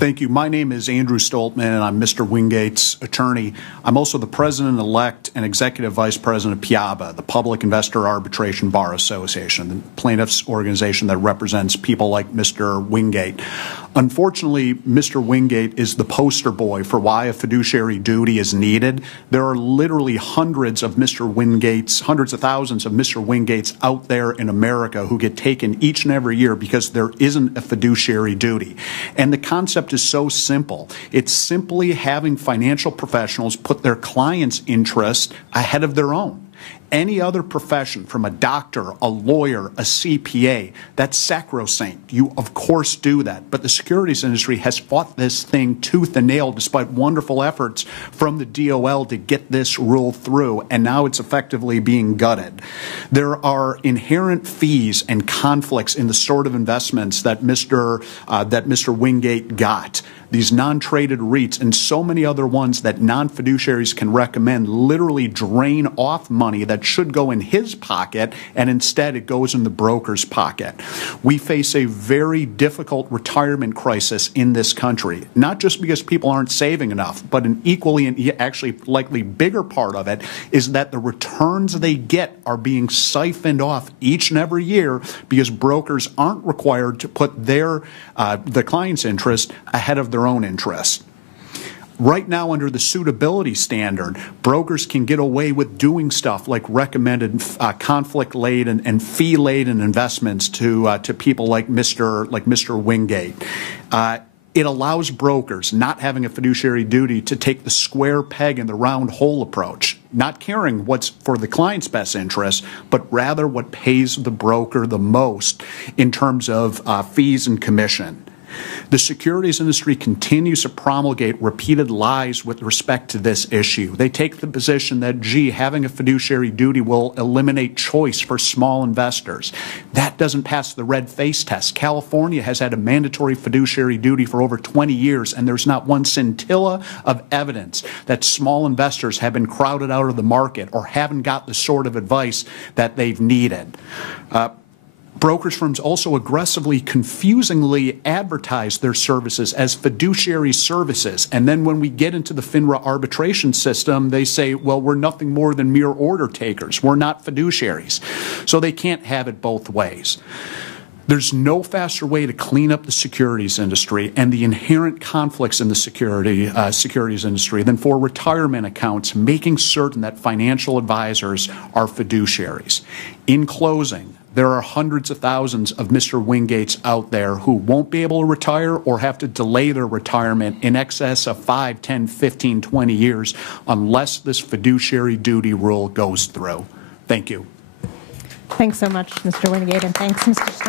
Thank you. My name is Andrew Stoltmann, and I'm Mr. Wingate's attorney. I'm also the president-elect and executive vice president of PIABA, the Public Investor Arbitration Bar Association, the plaintiffs' organization that represents people like Mr. Wingate. Unfortunately, Mr. Wingate is the poster boy for why a fiduciary duty is needed. There are literally hundreds of thousands of Mr. Wingates out there in America who get taken each and every year because there isn't a fiduciary duty. And the concept is so simple. It's simply having financial professionals put their clients' interest ahead of their own. Any other profession, from a doctor, a lawyer, a CPA, that's sacrosanct. You, of course, do that. But the securities industry has fought this thing tooth and nail despite wonderful efforts from the DOL to get this rule through, and now it's effectively being gutted. There are inherent fees and conflicts in the sort of investments that Mr. Wingate got. These non-traded REITs and so many other ones that non-fiduciaries can recommend literally drain off money that should go in his pocket, and instead it goes in the broker's pocket. We face a very difficult retirement crisis in this country, not just because people aren't saving enough, but an equally and actually likely bigger part of it is that the returns they get are being siphoned off each and every year because brokers aren't required to put the client's interest ahead of their own interest. Right now, under the suitability standard, brokers can get away with doing stuff like recommended conflict-laden and fee-laden investments to people like Mr. Wingate. It allows brokers, not having a fiduciary duty, to take the square peg in the round hole approach, not caring what's for the client's best interest, but rather what pays the broker the most in terms of fees and commission. The securities industry continues to promulgate repeated lies with respect to this issue. They take the position that, gee, having a fiduciary duty will eliminate choice for small investors. That doesn't pass the red face test. California has had a mandatory fiduciary duty for over 20 years, and there's not one scintilla of evidence that small investors have been crowded out of the market or haven't got the sort of advice that they've needed. Brokerage firms also aggressively, confusingly advertise their services as fiduciary services. And then when we get into the FINRA arbitration system, they say, well, we're nothing more than mere order takers. We're not fiduciaries. So they can't have it both ways. There's no faster way to clean up the securities industry and the inherent conflicts in the securities industry than for retirement accounts making certain that financial advisors are fiduciaries. In closing, there are hundreds of thousands of Mr. Wingates out there who won't be able to retire or have to delay their retirement in excess of 5, 10, 15, 20 years unless this fiduciary duty rule goes through. Thank you. Thanks so much, Mr. Wingate, and thanks, Mr. Stoltmann.